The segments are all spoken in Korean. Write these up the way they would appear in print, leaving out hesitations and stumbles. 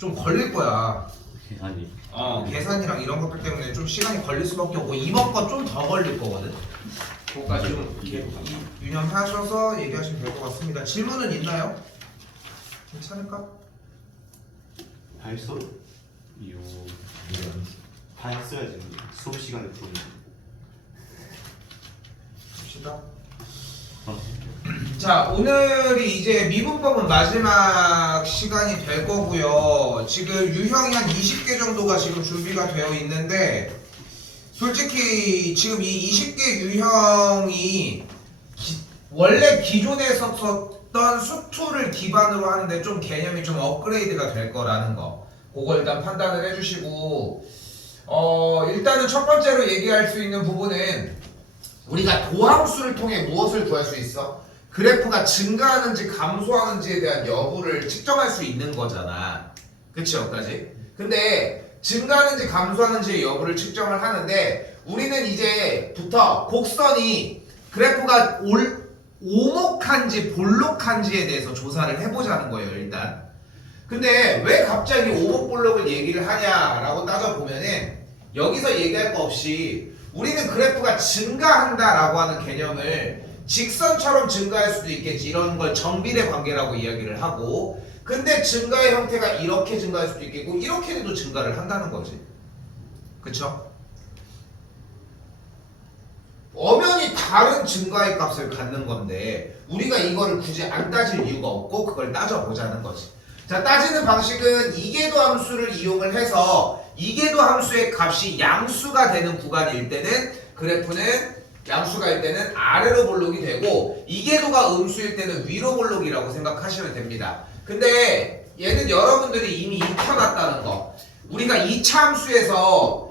좀 걸릴 거야. 계산이. 계산이랑 이런 것들 때문에 좀 시간이 걸릴 수밖에 없고 이번 거 좀 더 걸릴 거거든. 그거까지 좀 이렇게 유념하셔서 얘기하시면 될 것 같습니다. 질문은 있나요? 괜찮을까? 발소? 이요. 다 했어야지. 수업 시간에 풀는. 봅시다. 자, 오늘이 이제 미분법은 마지막 시간이 될 거고요. 지금 유형이 한 20개 정도가 지금 준비가 되어 있는데 솔직히 지금 이 20개 유형이 원래 기존에 썼던 수투를 기반으로 하는데 좀 개념이 좀 업그레이드가 될 거라는 거. 그거 일단 판단을 해주시고 일단은 첫 번째로 얘기할 수 있는 부분은 우리가 도함수를 통해 무엇을 구할 수 있어? 그래프가 증가하는지 감소하는지에 대한 여부를 측정할 수 있는 거잖아. 그치 여기까지? 근데 증가하는지 감소하는지의 여부를 측정을 하는데 우리는 이제부터 곡선이 그래프가 오목한지 볼록한지에 대해서 조사를 해보자는 거예요 일단. 근데 왜 갑자기 오목볼록을 얘기를 하냐라고 따져보면은 여기서 얘기할 거 없이 우리는 그래프가 증가한다라고 하는 개념을 직선처럼 증가할 수도 있겠지 이런 걸 정비례 관계라고 이야기를 하고 근데 증가의 형태가 이렇게 증가할 수도 있겠고 이렇게도 증가를 한다는 거지. 그쵸? 엄연히 다른 증가의 값을 갖는 건데 우리가 이거를 굳이 안 따질 이유가 없고 그걸 따져보자는 거지. 자, 따지는 방식은 이계도 함수를 이용을 해서 이계도 함수의 값이 양수가 되는 구간일 때는 그래프는 양수가일 때는 아래로 볼록이 되고 이계도가 음수일 때는 위로 볼록이라고 생각하시면 됩니다. 근데 얘는 여러분들이 이미 익혀놨다는 거. 우리가 2차 함수에서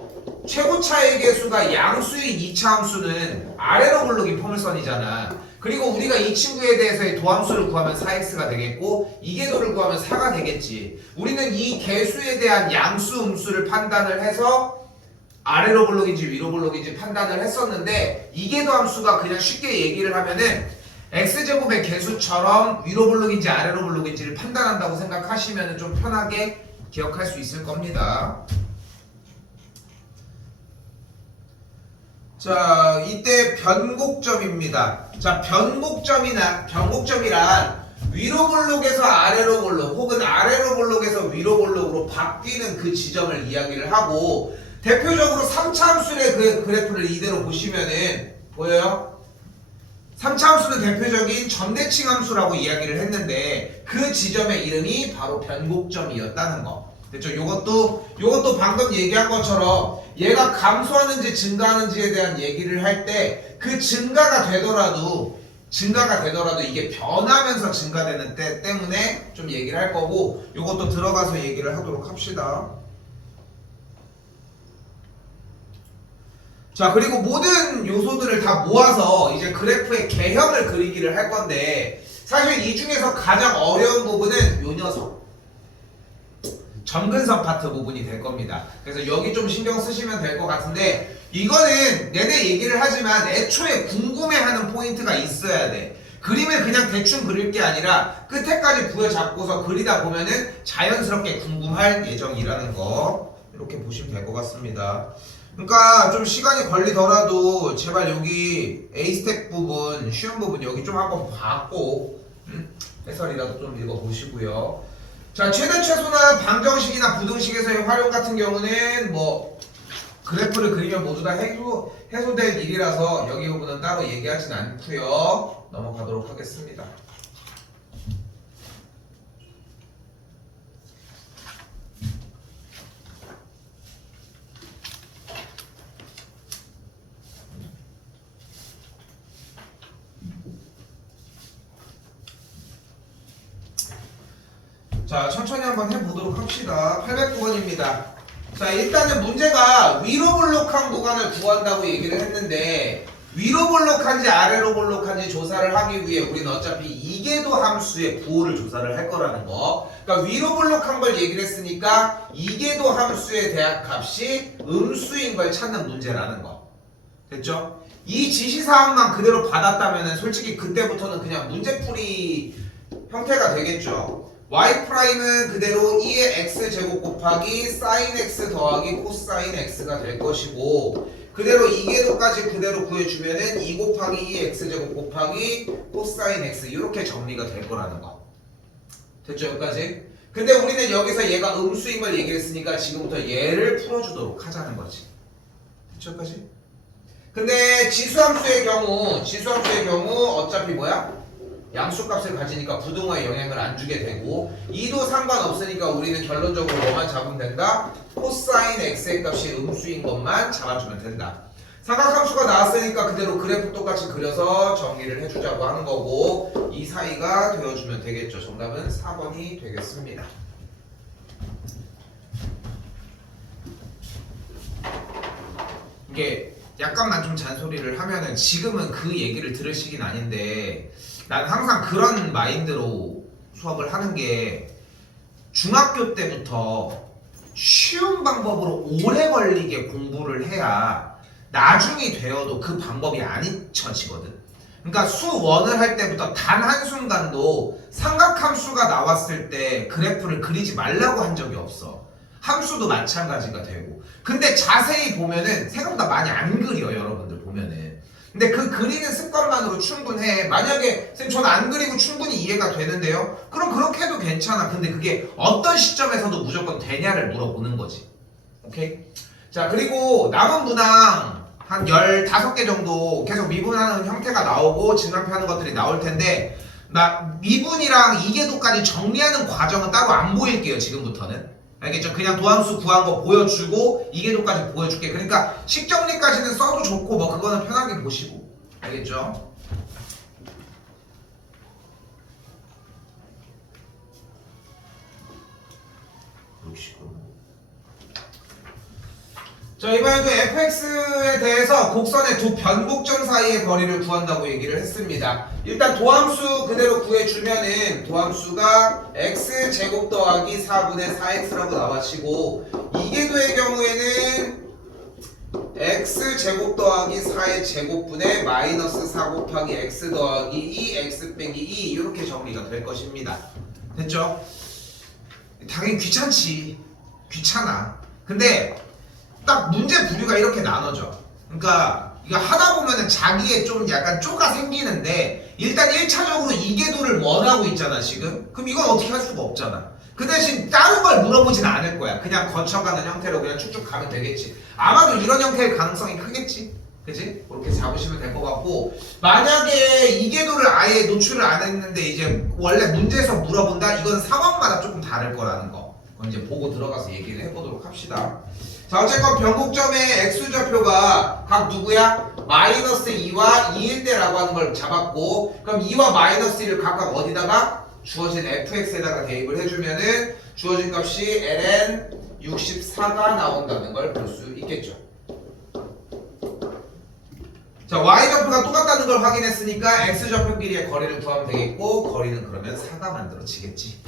최고차의 개수가 양수인 2차 함수는 아래로 볼록이 포물선이잖아. 그리고 우리가 이 친구에 대해서의 도함수를 구하면 4x가 되겠고 이계도를 구하면 4가 되겠지. 우리는 이 개수에 대한 양수 음수를 판단을 해서 아래로 볼록인지 위로 볼록인지 판단을 했었는데 이계도 함수가 그냥 쉽게 얘기를 하면은 x제곱의 개수처럼 위로 볼록인지 아래로 볼록인지를 판단한다고 생각하시면 좀 편하게 기억할 수 있을 겁니다. 자, 이때 변곡점입니다. 자, 변곡점이란 위로 볼록에서 아래로 볼록 혹은 아래로 볼록에서 위로 볼록으로 바뀌는 그 지점을 이야기를 하고 대표적으로 3차 함수의 그 그래프를 이대로 보시면은 보여요? 3차 함수는 대표적인 점대칭 함수라고 이야기를 했는데 그 지점의 이름이 바로 변곡점이었다는 거. 됐죠? 요것도 방금 얘기한 것처럼 얘가 감소하는지 증가하는지에 대한 얘기를 할 때 그 증가가 되더라도 이게 변하면서 증가되는 때 때문에 좀 얘기를 할 거고 요것도 들어가서 얘기를 하도록 합시다. 자, 그리고 모든 요소들을 다 모아서 이제 그래프의 개형을 그리기를 할 건데 사실 이 중에서 가장 어려운 부분은 요 녀석 점근선 파트 부분이 될 겁니다. 그래서 여기 좀 신경 쓰시면 될 것 같은데 이거는 내내 얘기를 하지만 애초에 궁금해하는 포인트가 있어야 돼. 그림을 그냥 대충 그릴 게 아니라 끝에까지 부여잡고서 그리다 보면은 자연스럽게 궁금할 예정이라는 거 이렇게 보시면 될 것 같습니다. 그러니까 좀 시간이 걸리더라도 제발 여기 A스택 부분, 쉬운 부분 여기 좀 한번 봤고 해설이라도 좀 읽어보시고요. 자, 최대 최소나 방정식이나 부등식에서의 활용 같은 경우는 뭐 그래프를 그리면 모두 다 해소될 일이라서 여기 부분은 따로 얘기하진 않고요. 넘어가도록 하겠습니다. 자, 천천히 한번 해보도록 합시다. 809번입니다. 자, 일단은 문제가 위로 볼록한 구간을 구한다고 얘기를 했는데 위로 볼록한지 아래로 볼록한지 조사를 하기 위해 우리는 어차피 이계도 함수의 부호를 조사를 할 거라는 거. 그러니까 위로 볼록한 걸 얘기를 했으니까 이계도 함수에 대한 값이 음수인 걸 찾는 문제라는 거. 됐죠? 이 지시사항만 그대로 받았다면 솔직히 그때부터는 그냥 문제풀이 형태가 되겠죠. y 프라임은 그대로 2의 x 제곱 곱하기 sin x 더하기 코사인 x가 될 것이고 그대로 이계도까지 그대로 구해주면은 2 곱하기 2 x 제곱 곱하기 코사인 x 이렇게 정리가 될 거라는 거. 됐죠 여기까지? 근데 우리는 여기서 얘가 음수인 걸 얘기했으니까 지금부터 얘를 풀어주도록 하자는 거지. 됐죠 여기까지? 근데 지수함수의 경우 어차피 뭐야? 양수값을 가지니까 부등호에 영향을 안 주게 되고 2도 상관없으니까 우리는 결론적으로 뭐만 잡으면 된다? 코사인 x의 값이 음수인 것만 잡아주면 된다. 삼각함수가 나왔으니까 그대로 그래프 똑같이 그려서 정리를 해주자고 하는 거고 이 사이가 되어주면 되겠죠. 정답은 4번이 되겠습니다. 이게 약간만 좀 잔소리를 하면은 지금은 그 얘기를 들을 시기는 아닌데 난 항상 그런 마인드로 수업을 하는 게 중학교 때부터 쉬운 방법으로 오래 걸리게 공부를 해야 나중이 되어도 그 방법이 안 잊혀지거든. 그러니까 수1을 할 때부터 단 한순간도 삼각함수가 나왔을 때 그래프를 그리지 말라고 한 적이 없어. 함수도 마찬가지가 되고. 근데 자세히 보면은 생각보다 많이 안 그려 여러분들 보면은. 근데 그 그리는 습관만으로 충분해. 만약에 쌤 전 안 그리고 충분히 이해가 되는데요? 그럼 그렇게 해도 괜찮아. 근데 그게 어떤 시점에서도 무조건 되냐를 물어보는 거지. 오케이? 자 그리고 남은 문항 한 15개 정도 계속 미분하는 형태가 나오고 진단표하는 것들이 나올 텐데 나 미분이랑 이계도까지 정리하는 과정은 따로 안 보일게요 지금부터는. 알겠죠? 그냥 도함수 구한 거 보여주고 이계도까지 보여줄게. 그러니까 식정리까지는 써도 좋고 뭐 그거는 편하게 보시고. 알겠죠? 자 이번엔 그 fx에 대해서 곡선의 두 변곡점 사이의 거리를 구한다고 얘기를 했습니다. 일단 도함수 그대로 구해주면은 도함수가 x제곱 더하기 4분의 4x라고 나와지고 이계도의 경우에는 x제곱 더하기 4의 제곱분의 마이너스 4 곱하기 x 더하기 2 x 빼기 2 이렇게 정리가 될 것입니다. 됐죠? 당연히 귀찮지. 귀찮아. 근데 딱 문제 부류가 이렇게 나눠져. 그러니까 이거 하다 보면은 자기의 좀 약간 쪼가 생기는데 일단 1차적으로 이계도를 원하고 있잖아 지금. 그럼 이건 어떻게 할 수가 없잖아. 그 대신 다른 걸 물어보진 않을 거야. 그냥 거쳐가는 형태로 그냥 쭉쭉 가면 되겠지. 아마도 이런 형태의 가능성이 크겠지. 그치? 그렇게 잡으시면 될 것 같고 만약에 이계도를 아예 노출을 안 했는데 이제 원래 문제에서 물어본다? 이건 상황마다 조금 다를 거라는 거. 그건 이제 보고 들어가서 얘기를 해보도록 합시다. 자 어쨌건 변곡점의 x좌표가 각 누구야? 마이너스 2와 2일 때라고 하는 걸 잡았고 그럼 2와 마이너스 1을 각각 어디다가? 주어진 fx에다가 대입을 해주면은 주어진 값이 ln 64가 나온다는 걸 볼 수 있겠죠. 자 y좌표가 똑같다는 걸 확인했으니까 x좌표끼리의 거리를 구하면 되겠고 거리는 그러면 4가 만들어지겠지.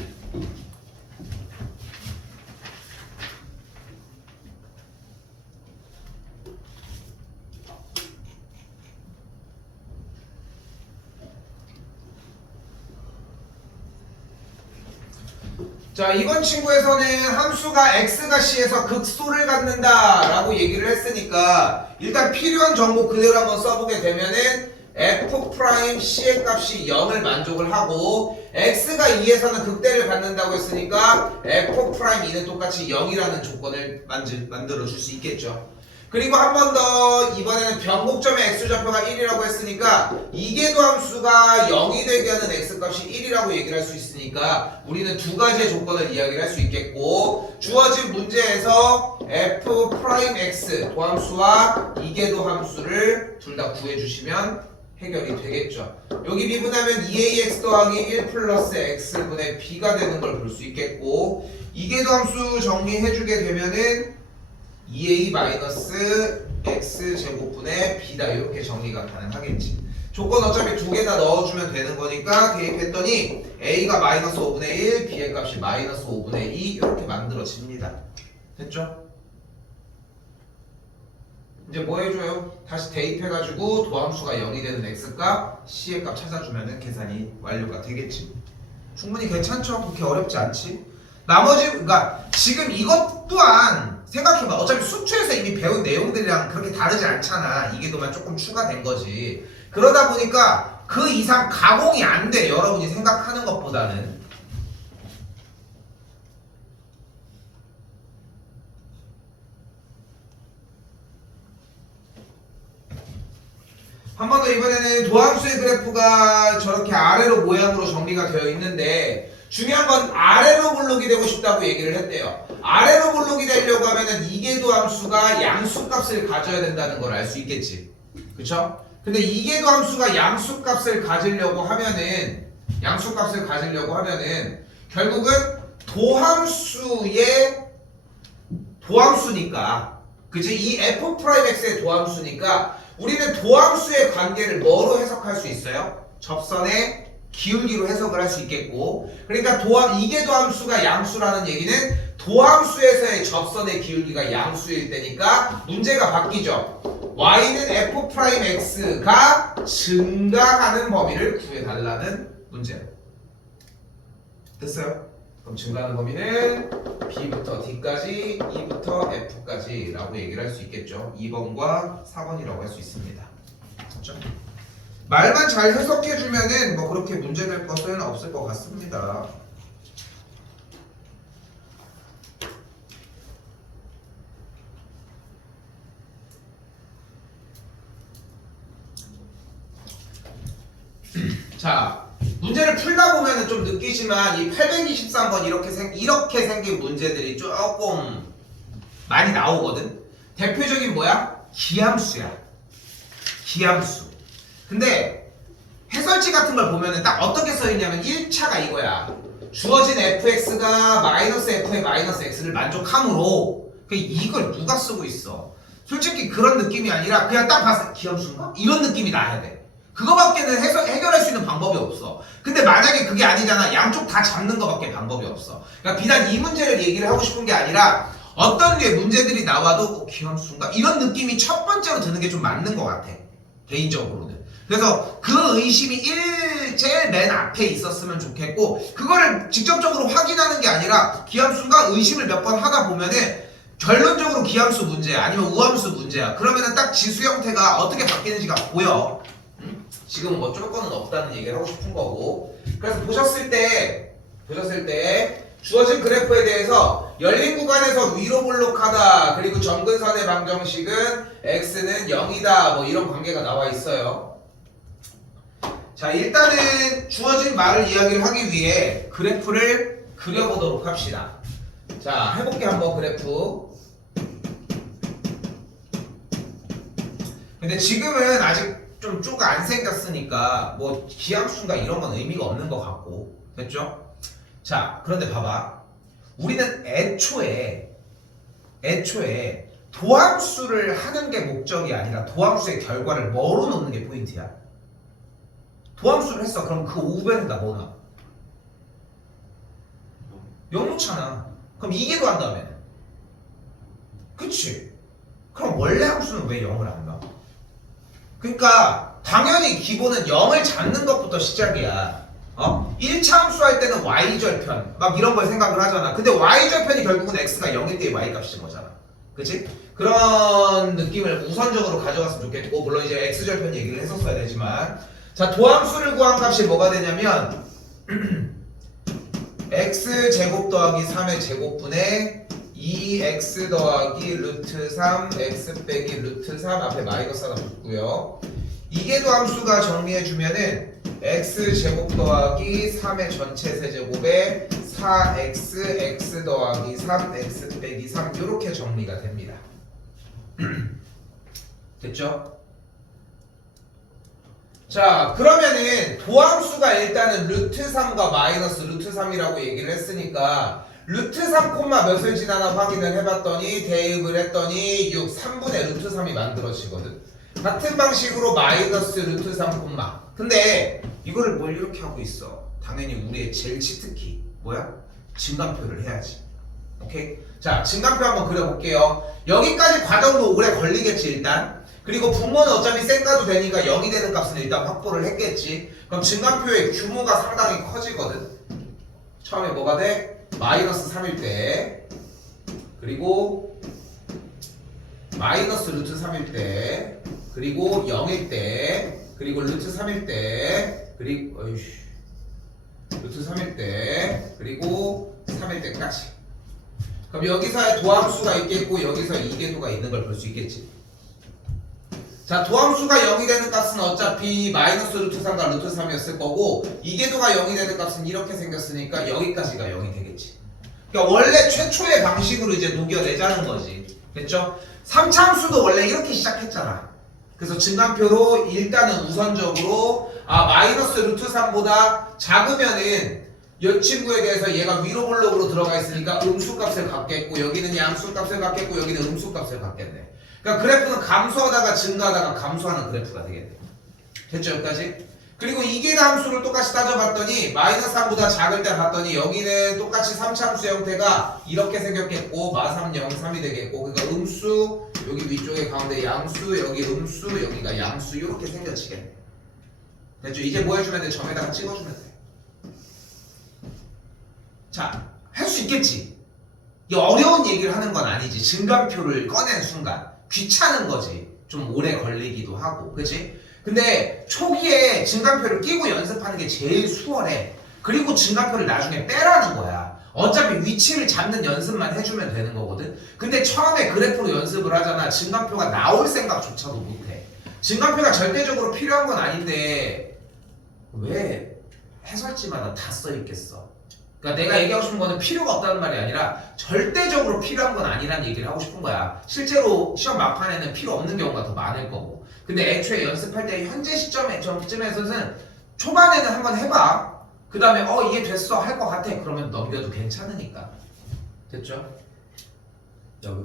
자 이번 친구에서는 함수가 x가 c에서 극소를 갖는다 라고 얘기를 했으니까 일단 필요한 정보 그대로 한번 써보게 되면은 f'c의 값이 0을 만족을 하고 x가 2에서는 극대를 갖는다고 했으니까 f'E는 똑같이 0이라는 조건을 만들어 줄 수 있겠죠. 그리고 한 번 더 이번에는 변곡점의 x좌표가 1이라고 했으니까 이계도 함수가 0이 되게 하는 x값이 1이라고 얘기를 할 수 있으니까 우리는 두 가지의 조건을 이야기를 할 수 있겠고 주어진 문제에서 f'x 도함수와 이계도 함수를 둘 다 구해주시면 해결이 되겠죠. 여기 미분하면 2ax 더하기 1 플러스 x분의 b가 되는 걸 볼 수 있겠고 이계도 함수 정리해주게 되면은 2a 마이너스 x 제곱분의 b다 이렇게 정리가 가능하겠지. 조건 어차피 두 개 다 넣어주면 되는 거니까 대입했더니 a가 마이너스 5분의 1, b의 값이 마이너스 5분의 2 이렇게 만들어집니다. 됐죠? 이제 뭐 해줘요? 다시 대입해가지고 도함수가 0이 되는 x값, c의 값 찾아주면 계산이 완료가 되겠지. 충분히 괜찮죠? 그렇게 어렵지 않지? 나머지 그러니까 지금 이것 또한 생각해봐. 어차피 수투에서 이미 배운 내용들이랑 그렇게 다르지 않잖아. 이게도만 조금 추가된 거지. 그러다 보니까 그 이상 가공이 안 돼. 여러분이 생각하는 것보다는. 한 번 더 이번에는 도함수의 그래프가 저렇게 아래로 모양으로 정리가 되어 있는데 중요한 건 아래로 블록이 되고 싶다고 얘기를 했대요. 아래로 블록이 되려고 하면은 이계도함수가 양수값을 가져야 된다는 걸 알 수 있겠지. 그쵸? 근데 이계도함수가 양수값을 가지려고 하면은 결국은 도함수니까 그치? 이 f'x의 도함수니까 우리는 도함수의 관계를 뭐로 해석할 수 있어요? 접선의 기울기로 해석을 할 수 있겠고, 그러니까 이계도함수가 양수라는 얘기는 도함수에서의 접선의 기울기가 양수일 때니까 문제가 바뀌죠. y는 f'x가 증가하는 범위를 구해달라는 문제. 됐어요? 그럼 증가하는 범위는 b부터 d까지, e부터 f까지 라고 얘기를 할 수 있겠죠. 2번과 4번이라고 할 수 있습니다. 그렇죠? 말만 잘 해석해주면은 뭐 그렇게 문제될 것은 없을 것 같습니다. 자, 문제를 풀다 보면은 좀 느끼지만 이 823번 이렇게 생긴 문제들이 조금 많이 나오거든. 대표적인 뭐야? 기함수야. 기함수. 근데 해설지 같은 걸 보면은 딱 어떻게 써있냐면 1차가 이거야. 주어진 fx가 마이너스 f의 마이너스 x를 만족하므로 이걸 누가 쓰고 있어? 솔직히 그런 느낌이 아니라 그냥 딱 봤을 때 기함수인가? 이런 느낌이 나야 돼. 그거밖에는 해결할 수 있는 방법이 없어. 근데 만약에 그게 아니잖아. 양쪽 다 잡는 거밖에 방법이 없어. 그러니까 비단 이 문제를 얘기를 하고 싶은 게 아니라 어떤 류의 문제들이 나와도 기함수인가? 이런 느낌이 첫 번째로 드는 게 좀 맞는 것 같아. 개인적으로는. 그래서 그 의심이 제일 맨 앞에 있었으면 좋겠고, 그거를 직접적으로 확인하는 게 아니라 기함수인가 의심을 몇 번 하다 보면은 결론적으로 기함수 문제야 아니면 우함수 문제야. 그러면은 딱 지수 형태가 어떻게 바뀌는지가 보여. 지금 뭐 어쩔 거는 없다는 얘기를 하고 싶은 거고. 그래서 보셨을 때 주어진 그래프에 대해서 열린 구간에서 위로 볼록하다, 그리고 점근선의 방정식은 x는 0이다, 뭐 이런 관계가 나와 있어요. 자, 일단은 주어진 말을 이야기를 하기 위해 그래프를 그려보도록 합시다. 자, 해볼게 한번 그래프. 근데 지금은 아직 좀 쪼가 안 생겼으니까 뭐 기함수인가 이런 건 의미가 없는 것 같고, 됐죠? 자, 그런데 봐봐. 우리는 애초에 도함수를 하는 게 목적이 아니라 도함수의 결과를 뭐로 놓는 게 포인트야? 도함수를 했어. 그럼 그 5배는 뭐 나와? 0 놓잖아. 그럼 이계도 한다면, 그치? 그럼 원래 함수는 왜 0을 안 넣어? 그러니까 당연히 기본은 0을 잡는 것부터 시작이야. 1차 함수 할 때는 y절편 막 이런 걸 생각을 하잖아. 근데 y절편이 결국은 x가 0일 때의 y값인 거잖아. 그치? 그런 느낌을 우선적으로 가져갔으면 좋겠고, 물론 이제 x절편 얘기를 했었어야 되지만, 자, 도함수를 구한 값이 뭐가 되냐면 x제곱 더하기 3의 제곱분의 2x 더하기 루트 3 x 빼기 루트 3 앞에 마이너스 하나 붙고요. 이계도 함수가 정리해주면은 x제곱 더하기 3의 전체 세제곱에 4x x 더하기 3 x 빼기 3 이렇게 정리가 됩니다. 됐죠? 자, 그러면은 도함수가 일단은 루트 3과 마이너스 루트 3이라고 얘기를 했으니까 루트 3 콤마 몇을 지나나 확인을 해봤더니 대입을 했더니 6, 3분의 루트 3이 만들어지거든. 같은 방식으로 마이너스 루트 3 콤마. 근데 이거를 뭘 이렇게 하고 있어? 당연히 우리의 제일 치트키 뭐야? 증간표를 해야지. 오케이? 자, 증간표 한번 그려볼게요. 여기까지 과정도 오래 걸리겠지 일단. 그리고 분모는 어차피 쌩까도 되니까 0이 되는 값은 일단 확보를 했겠지. 그럼 증간표의 규모가 상당히 커지거든. 처음에 뭐가 돼? 마이너스 3일 때 그리고 마이너스 루트 3일 때 그리고 0일 때 그리고 루트 3일 때 그리고 루트 3일 때 그리고 3일 때까지. 그럼 여기서 도함수가 있겠고 여기서 이계도가 있는 걸 볼 수 있겠지. 자, 도함수가 0이 되는 값은 어차피 마이너스 루트 3과 루트 3이었을 거고 이계도가 0이 되는 값은 이렇게 생겼으니까 여기까지가 0이 되겠지. 그러니까 원래 최초의 방식으로 이제 녹여내자는 거지. 됐죠? 3차함수도 원래 이렇게 시작했잖아. 그래서 증간표로 일단은 우선적으로 마이너스 루트 3보다 작으면은 이 친구에 대해서 얘가 위로 볼록으로 들어가 있으니까 음수값을 갖겠고 여기는 양수값을 갖겠고 여기는 음수값을 갖겠네. 그러니까 그래프는 감소하다가 증가하다가 감소하는 그래프가 되겠네. 됐죠? 여기까지? 그리고 이계도 함수를 똑같이 따져봤더니 마이너스 3보다 작을 때 봤더니 여기는 똑같이 3차함수 형태가 이렇게 생겼겠고 마3 0 3이 되겠고 그러니까 음수 여기 위쪽에 가운데 양수 여기 음수 여기가 양수 이렇게 생겨지겠네. 됐죠? 이제 뭐 해주면 돼? 점에다가 찍어주면 돼. 자, 할 수 있겠지? 이 어려운 얘기를 하는 건 아니지. 증간표를 꺼낸 순간 귀찮은 거지. 좀 오래 걸리기도 하고 그치? 근데 초기에 증간표를 끼고 연습하는 게 제일 수월해. 그리고 증간표를 나중에 빼라는 거야. 어차피 위치를 잡는 연습만 해주면 되는 거거든. 근데 처음에 그래프로 연습을 하잖아. 증간표가 나올 생각조차도 못해. 증간표가 절대적으로 필요한 건 아닌데 왜 해설지마다 다 써있겠어. 그러니까 내가 얘기하고 싶은 거는 필요가 없다는 말이 아니라 절대적으로 필요한 건 아니라는 얘기를 하고 싶은 거야. 실제로 시험 막판에는 필요 없는 경우가 더 많을 거고. 근데 애초에 연습할 때 현재 시점에서는 초반에는 한번 해봐. 그 다음에 이해 됐어 할 것 같아. 그러면 넘겨도 괜찮으니까. 됐죠? 여기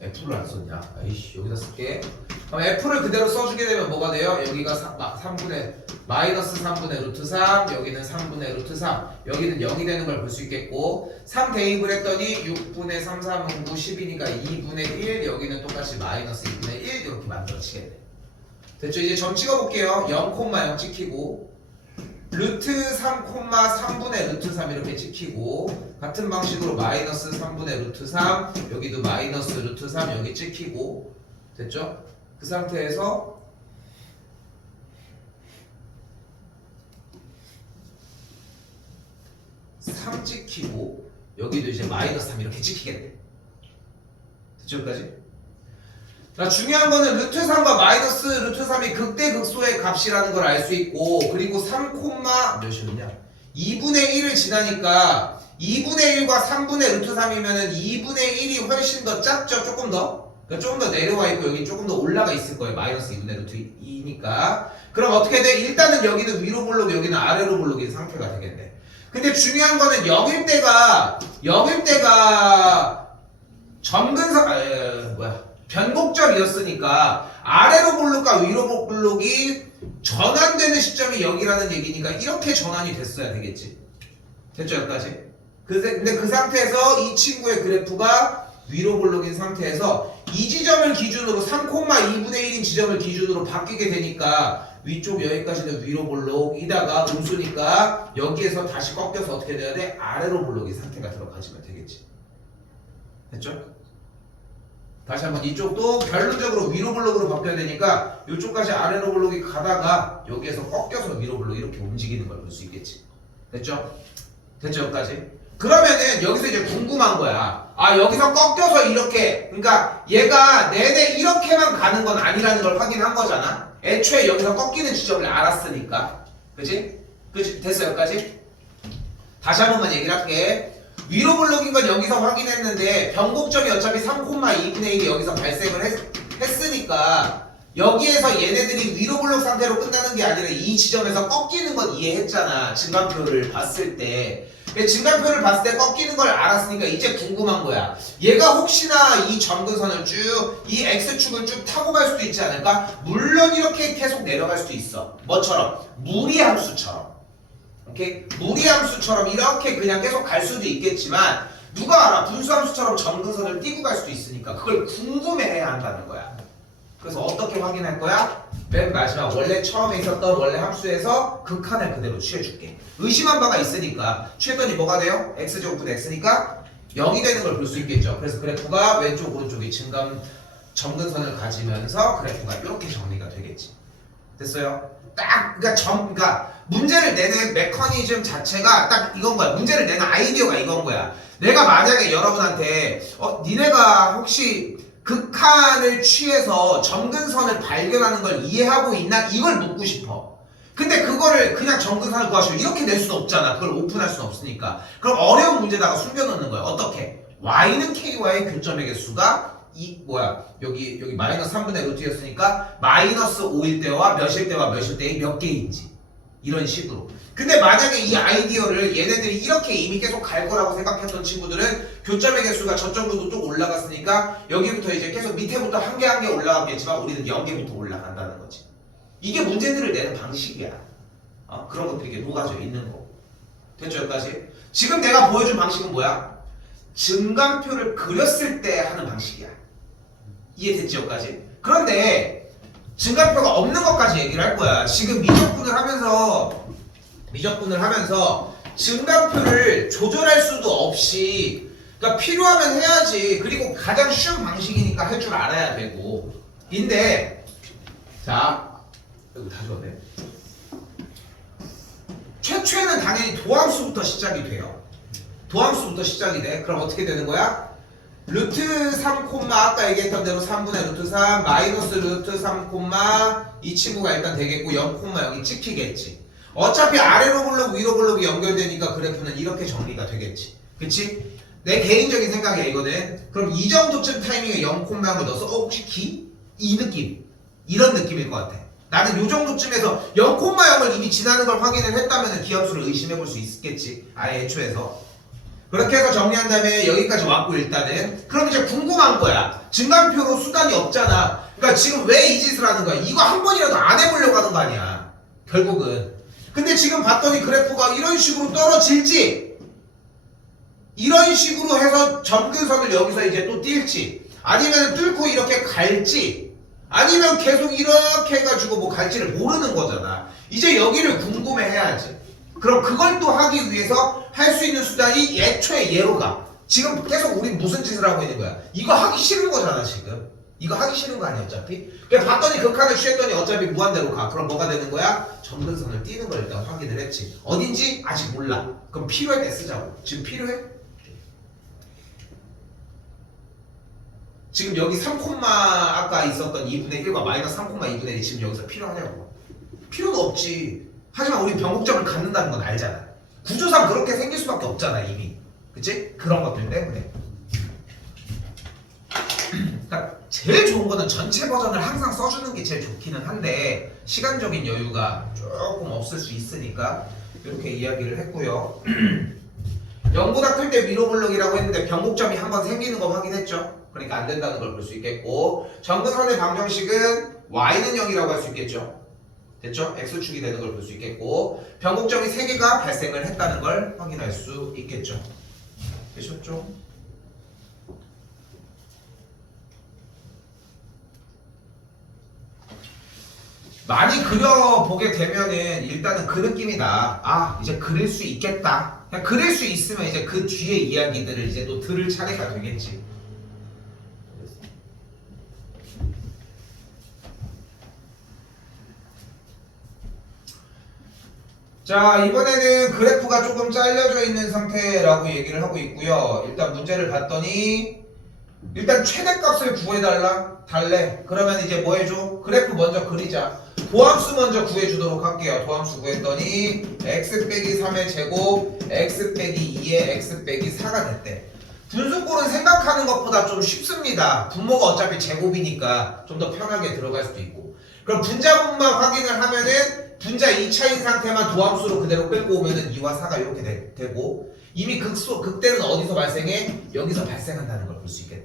F를 안 썼냐? 아이씨 여기다 쓸게. 그럼 F를 그대로 써주게 되면 뭐가 돼요? 여기가 3분의 마이너스 3분의 루트 3 여기는 3분의 루트 3 여기는 0이 되는 걸 볼 수 있겠고 3 대입을 했더니 6분의 3, 3은 9, 10이니까 2분의 1 여기는 똑같이 마이너스 2분의 1 이렇게 만들어지겠네. 됐죠? 이제 점 찍어볼게요. 0,0 찍히고 루트 3, 3분의 루트 3 이렇게 찍히고 같은 방식으로 마이너스 3분의 루트 3 여기도 마이너스 루트 3 여기 찍히고 됐죠? 그 상태에서 3 찍히고 여기도 이제 마이너스 3 이렇게 찍히겠네. 됐죠? 여기까지? 자, 중요한 거는 루트 3과 마이너스 루트 3이 극대극소의 값이라는 걸 알 수 있고 그리고 3, 몇이었냐? 2분의 1을 지나니까 2분의 1과 3분의 루트 3이면은 2분의 1이 훨씬 더 작죠? 조금 더? 그러니까 조금 더 내려와 있고 여기 조금 더 올라가 있을 거예요. 마이너스 2분의 루트 2니까. 그럼 어떻게 돼? 일단은 여기는 위로 볼록 여기는 아래로 볼록인 상태가 되겠네. 근데 중요한 거는 0일 때가 변곡점이었으니까 아래로 볼록과 위로 볼록이 전환되는 시점이 여기라는 얘기니까 이렇게 전환이 됐어야 되겠지. 됐죠? 여기까지? 근데 그 상태에서 이 친구의 그래프가 위로 볼록인 상태에서 이 지점을 기준으로 3,2분의 1인 지점을 기준으로 바뀌게 되니까 위쪽 여기까지는 위로 볼록이다가 음수니까 여기에서 다시 꺾여서 어떻게 돼야 돼? 아래로 볼록인 상태가 들어가지면 되겠지. 됐죠? 다시 한번 이쪽도 결론적으로 위로 볼록으로 바뀌어야 되니까 이쪽까지 아래로 볼록이 가다가 여기에서 꺾여서 위로 볼록 이렇게 움직이는 걸 볼 수 있겠지. 됐죠? 됐죠? 여기까지? 그러면은 여기서 이제 궁금한 거야. 여기서 꺾여서 이렇게 그러니까 얘가 내내 이렇게만 가는 건 아니라는 걸 확인한 거잖아. 애초에 여기서 꺾이는 지점을 알았으니까. 그치? 됐어? 여기까지? 다시 한 번만 얘기를 할게. 위로 볼록인 건 여기서 확인했는데 변곡점이 어차피 3,2분의 1이 여기서 발생을 했으니까 여기에서 얘네들이 위로 볼록 상태로 끝나는 게 아니라 이 지점에서 꺾이는 건 이해했잖아. 증간표를 봤을 때. 증간표를 봤을 때 꺾이는 걸 알았으니까 이제 궁금한 거야. 얘가 혹시나 이 점근선을 쭉 이 X축을 쭉 타고 갈 수도 있지 않을까? 물론 이렇게 계속 내려갈 수도 있어. 뭐처럼? 무리함수처럼. 오케이? 무리함수처럼 이렇게 그냥 계속 갈 수도 있겠지만 누가 알아? 분수함수처럼 점근선을 띄고 갈 수도 있으니까 그걸 궁금해해야 한다는 거야. 그래서 어떻게 확인할 거야? 맨 마지막 원래 처음에 있었던 원래 함수에서 극한을 그대로 취해줄게. 의심한 바가 있으니까 취했더니 뭐가 돼요? x제곱분의 x니까 0이 되는 걸 볼 수 있겠죠. 그래서 그래프가 왼쪽 오른쪽이 점근선을 가지면서 그래프가 이렇게 정리가 되겠지. 됐어요? 딱 그러니까 문제를 내는 메커니즘 자체가 딱 이건 거야. 문제를 내는 아이디어가 이건 거야. 내가 만약에 여러분한테 니네가 혹시 극한을 취해서 점근선을 발견하는 걸 이해하고 있나? 이걸 묻고 싶어. 근데 그거를 그냥 점근선을 구하시고 이렇게 낼 수는 없잖아. 그걸 오픈할 수는 없으니까. 그럼 어려운 문제다가 숨겨놓는 거야. 어떻게? y는 ky와의 교점의 개수가 여기 마이너스 3분의 루트였으니까 마이너스 5일 때와 몇일 때와 몇일 때의 몇 개인지 이런 식으로. 근데 만약에 이 아이디어를 얘네들이 이렇게 이미 계속 갈 거라고 생각했던 친구들은 교점의 개수가 저쪽으로도 쭉 올라갔으니까 여기부터 이제 계속 밑에부터 한 개 한 개 올라갔겠지만 우리는 0개부터 올라간다는 거지. 이게 문제들을 내는 방식이야. 그런 것들이 이게 녹아져 있는 거. 됐죠 여기까지? 지금 내가 보여준 방식은 뭐야? 증감표를 그렸을 때 하는 방식이야. 이해됐지 여기까지? 그런데 증감표가 없는 것까지 얘기를 할 거야. 지금 미적분을 하면서 증감표를 조절할 수도 없이 그러니까 필요하면 해야지. 그리고 가장 쉬운 방식이니까 할 줄 알아야 되고 인데 자 이거 다 좋네. 최초에는 당연히 도함수부터 시작이 돼요. 도함수부터 시작이 돼. 그럼 어떻게 되는 거야? 루트 3, 아까 얘기했던 대로 3분의 루트 3 마이너스 루트 3, 이 친구가 일단 되겠고 0,0이 찍히겠지. 어차피 아래로 블록 위로 블록이 연결되니까 그래프는 이렇게 정리가 되겠지. 그치? 내 개인적인 생각이야 이거는. 그럼 이 정도쯤 타이밍에 0,0을 넣어서 혹시 기? 이 느낌 이런 느낌일 것 같아. 나는 요 정도쯤에서 0,0을 이미 지나는 걸 확인을 했다면 기함수를 의심해 볼 수 있겠지. 아예 애초에서. 그렇게 해서 정리한 다음에 여기까지 왔고 일단은 그럼 이제 궁금한 거야. 증감표로 수단이 없잖아. 그러니까 지금 왜 이 짓을 하는 거야? 이거 한 번이라도 안 해보려고 하는 거 아니야 결국은. 근데 지금 봤더니 그래프가 이런 식으로 떨어질지 이런 식으로 해서 점근선을 여기서 이제 또 뛸지 아니면 뚫고 이렇게 갈지 아니면 계속 이렇게 해가지고 뭐 갈지를 모르는 거잖아. 이제 여기를 궁금해 해야지. 그럼 그걸 또 하기 위해서 할 수 있는 수단이 애초에 얘로 가. 지금 계속 우리 무슨 짓을 하고 있는 거야? 이거 하기 싫은 거잖아 지금. 이거 하기 싫은 거 아니야 어차피? 그냥 봤더니 극한을 취했더니 어차피 무한대로 가. 그럼 뭐가 되는 거야? 점근선을 띄는 걸 일단 확인을 했지. 어딘지 아직 몰라. 그럼 필요할 때 쓰자고. 지금 필요해? 지금 여기 3, 아까 있었던 2분의 1과 마이너스 3,2분의 1이 지금 여기서 필요하냐고. 필요는 없지. 하지만 우리 변곡점을 갖는다는 건 알잖아. 구조상 그렇게 생길 수밖에 없잖아 이미. 그치? 그런 것들 때문에. 그러니까 제일 좋은 거는 전체 버전을 항상 써주는 게 제일 좋기는 한데 시간적인 여유가 조금 없을 수 있으니까 이렇게 이야기를 했고요. 0보다 클 때 위로 블록이라고 했는데 변곡점이 한번 생기는 거 확인했죠. 그러니까 안 된다는 걸 볼 수 있겠고 점근선의 방정식은 y는 0이라고 할 수 있겠죠. 됐죠? x축이 되는 걸 볼 수 있겠고 변곡점이 3개가 발생을 했다는 걸 확인할 수 있겠죠. 되셨죠? 많이 그려보게 되면은 일단은 그 느낌이다. 아 이제 그릴 수 있겠다. 그냥 그릴 수 있으면 이제 그 뒤에 이야기들을 이제 또 들을 차례가 되겠지. 자 이번에는 그래프가 조금 잘려져 있는 상태라고 얘기를 하고 있고요. 일단 문제를 봤더니 일단 최대값을 구해달래. 그러면 이제 뭐 해줘? 그래프 먼저 그리자. 도함수 먼저 구해주도록 할게요. 도함수 구했더니 x 빼기 3의 제곱 x 빼기 2의 x 빼기 4가 됐대. 분수꼴은 생각하는 것보다 좀 쉽습니다. 분모가 어차피 제곱이니까 좀 더 편하게 들어갈 수도 있고. 그럼 분자분만 확인을 하면은 분자 2차인 상태만 도함수로 그대로 끌고 오면은 2와 4가 이렇게 되고 이미 극대는 어디서 발생해? 여기서 발생한다는 걸 볼 수 있겠네.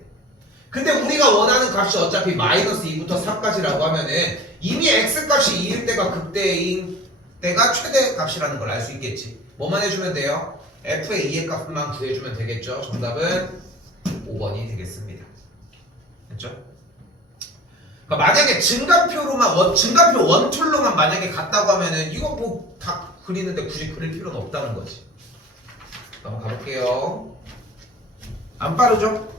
근데 우리가 원하는 값이 어차피 마이너스 2부터 3까지라고 하면은 이미 x값이 2일 때가 극대인 때가 최대값이라는 걸 알 수 있겠지. 뭐만 해주면 돼요? f의 2의 값만 구해주면 되겠죠. 정답은 5번이 되겠습니다. 됐죠? 그러니까 만약에 증가표로만 증가표 원툴로만 만약에 갔다고 하면은 이거 뭐 다 그리는데 굳이 그릴 필요는 없다는 거지. 한번 가볼게요. 안 빠르죠?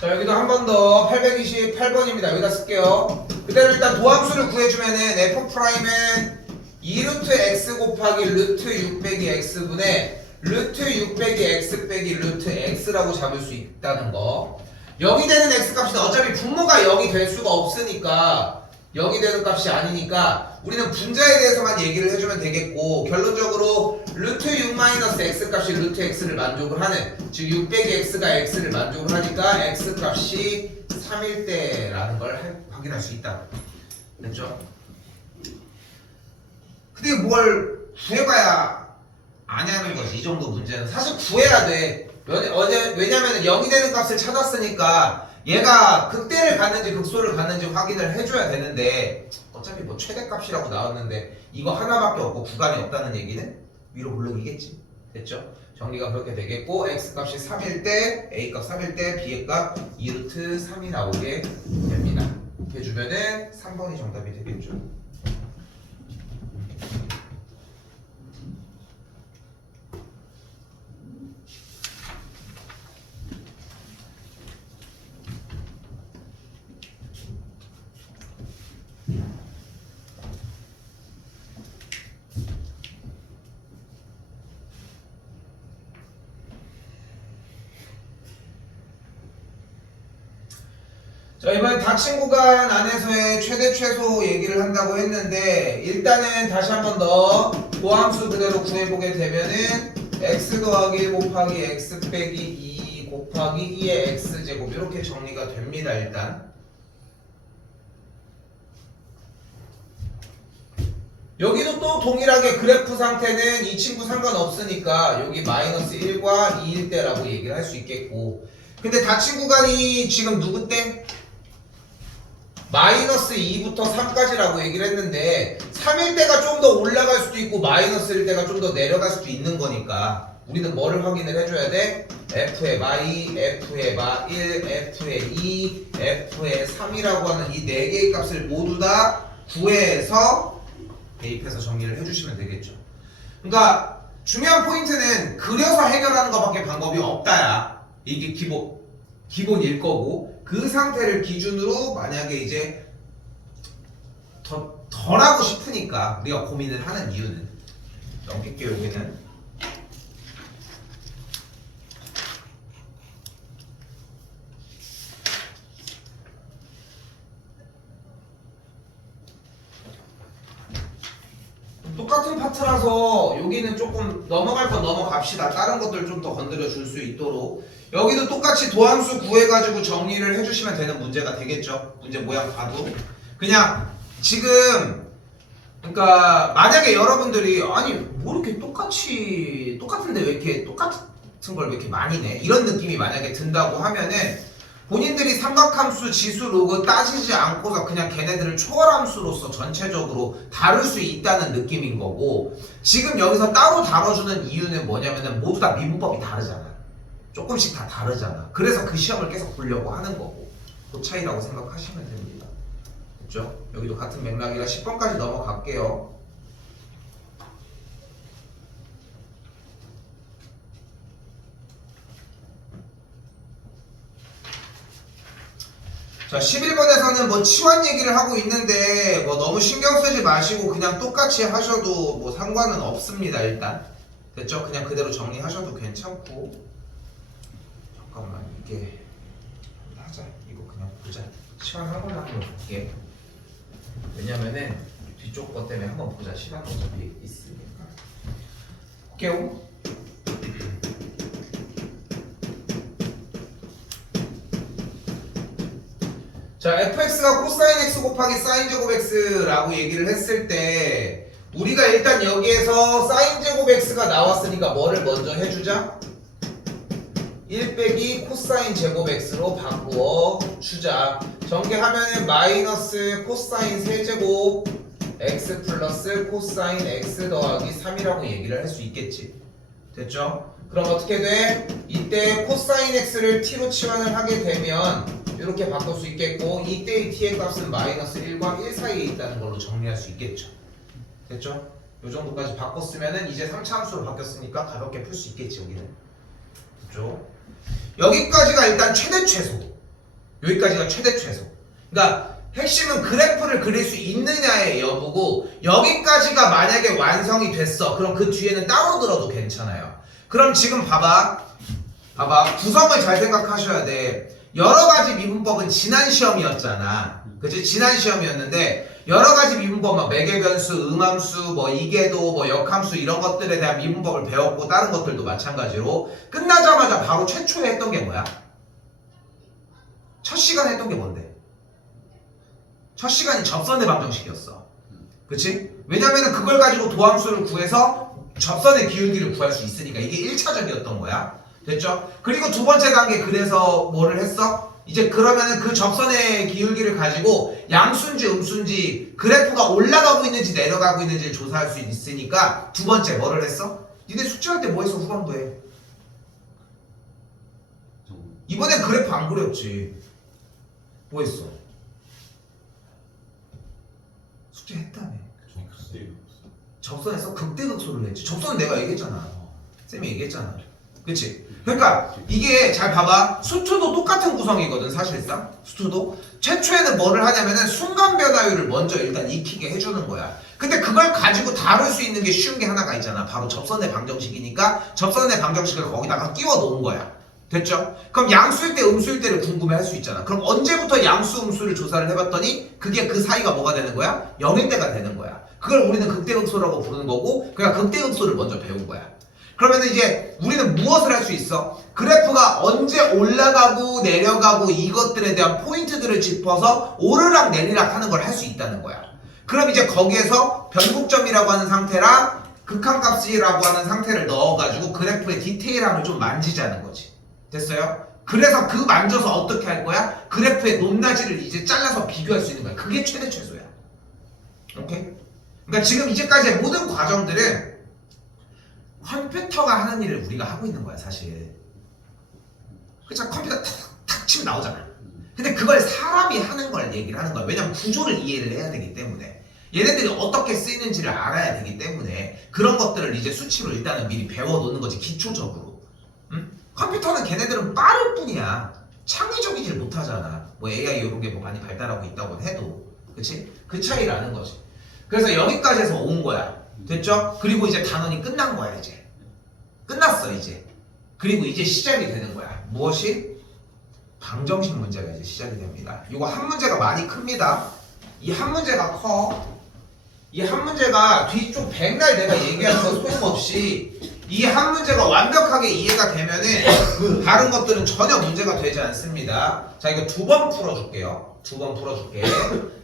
자, 여기도 한 번 더 828번입니다. 여기다 쓸게요. 그대로 일단 도함수를 구해주면은 F'은 2루트 x 곱하기 루트 6 빼기 x분의 루트 6 빼기 x 빼기 루트 x라고 잡을 수 있다는 거. 0이 되는 x 값은 어차피 분모가 0이 될 수가 없으니까 0이 되는 값이 아니니까 우리는 분자에 대해서만 얘기를 해주면 되겠고, 결론적으로 루트 6 마이너스 x 값이 루트 x를 만족을 하는, 즉 6 빼기 x가 x를 만족을 하니까 x 값이 3일 때라는 걸 확인할 수 있다. 됐죠? 근데 뭘 구해봐야 아냐는 거지. 이 정도 문제는 사실 구해야 돼. 왜냐면 0이 되는 값을 찾았으니까 얘가 극대를 갔는지 극소를 갔는지 확인을 해줘야 되는데, 어차피 뭐 최대값이라고 나왔는데 이거 하나밖에 없고 구간이 없다는 얘기는 위로 물르기겠지. 됐죠? 정리가 그렇게 되겠고, x값이 3일 때, a값 3일 때 b의 값 2루트 3이 나오게 됩니다. 해주면은 3번이 정답이 되겠죠. 자, 이번엔 닥친 구간 안에서의 최대 최소 얘기를 한다고 했는데, 일단은 다시 한 번 더 도함수 그대로 구해보게 되면은 x 더하기 1 곱하기 x 빼기 2 곱하기 2의 x제곱 이렇게 정리가 됩니다. 일단 여기도 또 동일하게 그래프 상태는 이 친구 상관없으니까 여기 마이너스 1과 2일 때라고 얘기를 할 수 있겠고, 근데 닥친 구간이 지금 누구 때? 마이너스 2부터 3까지라고 얘기를 했는데 3일 때가 좀 더 올라갈 수도 있고 마이너스일 때가 좀 더 내려갈 수도 있는 거니까 우리는 뭐를 확인을 해줘야 돼? f의 마이, f의 마1, f의 2, f의 3이라고 하는 이 4개의 값을 모두 다 구해서 대입해서 정리를 해주시면 되겠죠. 그러니까 중요한 포인트는 그려서 해결하는 것밖에 방법이 없다야. 이게 기본일 거고, 그 상태를 기준으로 만약에 이제 덜 하고 싶으니까 우리가 고민을 하는 이유는, 넘길게요. 여기는 똑같은 파트라서 여기는 조금 넘어갈 건 넘어갑시다. 다른 것들 좀 더 건드려 줄 수 있도록. 여기도 똑같이 도함수 구해가지고 정리를 해주시면 되는 문제가 되겠죠. 문제 모양 봐도 그냥 지금, 그러니까 만약에 여러분들이 아니 뭐 이렇게 똑같은데 왜 이렇게 똑같은 걸 왜 이렇게 많이 내? 이런 느낌이 만약에 든다고 하면은 본인들이 삼각함수, 지수, 로그 따지지 않고서 그냥 걔네들을 초월함수로서 전체적으로 다룰 수 있다는 느낌인 거고, 지금 여기서 따로 다뤄주는 이유는 뭐냐면은 모두 다 미분법이 다르잖아. 조금씩 다 다르잖아. 그래서 그 시험을 계속 보려고 하는 거고, 그 차이라고 생각하시면 됩니다. 됐죠? 여기도 같은 맥락이라 10번까지 넘어갈게요. 자, 11번에서는 뭐 치환 얘기를 하고 있는데 뭐 너무 신경 쓰지 마시고 그냥 똑같이 하셔도 뭐 상관은 없습니다. 일단 됐죠? 그냥 그대로 정리하셔도 괜찮고. 잠깐만, 이게 하자. 이거 그냥 보자. 치환한 걸로 한번 볼게. 왜냐면은 뒤쪽 것 때문에 한번 보자. 시간 어차피 있으니까. 볼게요. 자, fx가 코사인 x 곱하기 사인 제곱 x라고 얘기를 했을 때 우리가 일단 여기에서 사인 제곱 x가 나왔으니까 뭐를 먼저 해주자? 1 빼기 코사인 제곱 x로 바꾸어 주자. 전개하면은 마이너스 코사인 세제곱 x x 플러스 코사인 x 더하기 3이라고 얘기를 할 수 있겠지. 됐죠? 그럼 어떻게 돼? 이때 코사인 x를 t로 치환을 하게 되면 이렇게 바꿀 수 있겠고 이때의 t의 값은 마이너스 1과 1 사이에 있다는 걸로 정리할 수 있겠죠. 됐죠? 이 정도까지 바꿨으면은 이제 3차 함수로 바뀌었으니까 가볍게 풀 수 있겠지 여기는. 됐죠? 여기까지가 일단 최대 최소. 여기까지가 최대 최소. 그러니까 핵심은 그래프를 그릴 수 있느냐의 여부고 여기까지가 만약에 완성이 됐어. 그럼 그 뒤에는 따로 들어도 괜찮아요. 그럼 지금 봐봐. 구성을 잘 생각하셔야 돼. 여러 가지 미분법은 지난 시험이었잖아. 그치? 지난 시험이었는데 여러 가지 미분법, 막 매개변수, 음함수, 뭐 이계도, 뭐 역함수 이런 것들에 대한 미분법을 배웠고 다른 것들도 마찬가지로 끝나자마자 바로 최초에 했던 게 뭐야? 첫 시간에 했던 게 뭔데? 첫 시간이 접선의 방정식이었어. 그치? 왜냐면은 그걸 가지고 도함수를 구해서 접선의 기울기를 구할 수 있으니까 이게 1차적이었던 거야. 됐죠? 그리고 두 번째 단계 그래서 뭐를 했어? 이제 그러면은 그 접선의 기울기를 가지고 양수인지 음수인지 그래프가 올라가고 있는지 내려가고 있는지를 조사할 수 있으니까 두 번째 뭐를 했어? 니네 숙제할 때 뭐 했어? 후반부에 이번엔 그래프 안 그렸지. 뭐 했어? 숙제 했다며. 접선에서 극대극소를 했지. 접선은 내가 얘기했잖아. 쌤이 얘기했잖아. 그치? 그러니까 이게 잘 봐봐. 수투도 똑같은 구성이거든 사실상. 수투도 최초에는 뭐를 하냐면은 순간 변화율을 먼저 일단 익히게 해주는 거야. 근데 그걸 가지고 다룰 수 있는 게 쉬운 게 하나가 있잖아. 바로 접선의 방정식이니까 접선의 방정식을 거기다가 끼워 놓은 거야. 됐죠? 그럼 양수일 때 음수일 때를 궁금해 할 수 있잖아. 그럼 언제부터 양수 음수를 조사를 해봤더니 그게 그 사이가 뭐가 되는 거야? 0일 때가 되는 거야. 그걸 우리는 극대극소라고 부르는 거고 그러니까 극대극소를 먼저 배운 거야. 그러면 이제 우리는 무엇을 할 수 있어? 그래프가 언제 올라가고 내려가고 이것들에 대한 포인트들을 짚어서 오르락 내리락 하는 걸 할 수 있다는 거야. 그럼 이제 거기에서 변곡점이라고 하는 상태랑 극한값이라고 하는 상태를 넣어가지고 그래프의 디테일함을 좀 만지자는 거지. 됐어요? 그래서 그 만져서 어떻게 할 거야? 그래프의 높낮이를 이제 잘라서 비교할 수 있는 거야. 그게 최대 최소야. 오케이? 그러니까 지금 이제까지의 모든 과정들은 컴퓨터가 하는 일을 우리가 하고 있는 거야 사실. 그쵸? 컴퓨터 탁 치면 나오잖아. 근데 그걸 사람이 하는 걸 얘기를 하는 거야. 왜냐면 구조를 이해를 해야 되기 때문에 얘네들이 어떻게 쓰이는지를 알아야 되기 때문에 그런 것들을 이제 수치로 일단은 미리 배워놓는 거지 기초적으로. 응? 컴퓨터는 걔네들은 빠를 뿐이야. 창의적이질 못하잖아. 뭐 AI 이런 게 뭐 많이 발달하고 있다고 해도. 그치? 그 차이라는 거지. 그래서 여기까지 해서 온 거야. 됐죠? 그리고 이제 단원이 끝난 거야 이제. 끝났어 이제. 그리고 이제 시작이 되는 거야. 무엇이? 방정식 문제가 이제 시작이 됩니다. 이거 한 문제가 많이 큽니다. 이 한 문제가 커. 이 한 문제가 뒤쪽 백날 내가 얘기하는 거 소용없이 이 한 문제가 완벽하게 이해가 되면은 다른 것들은 전혀 문제가 되지 않습니다. 자, 이거 두 번 풀어줄게요. 두 번 풀어줄게.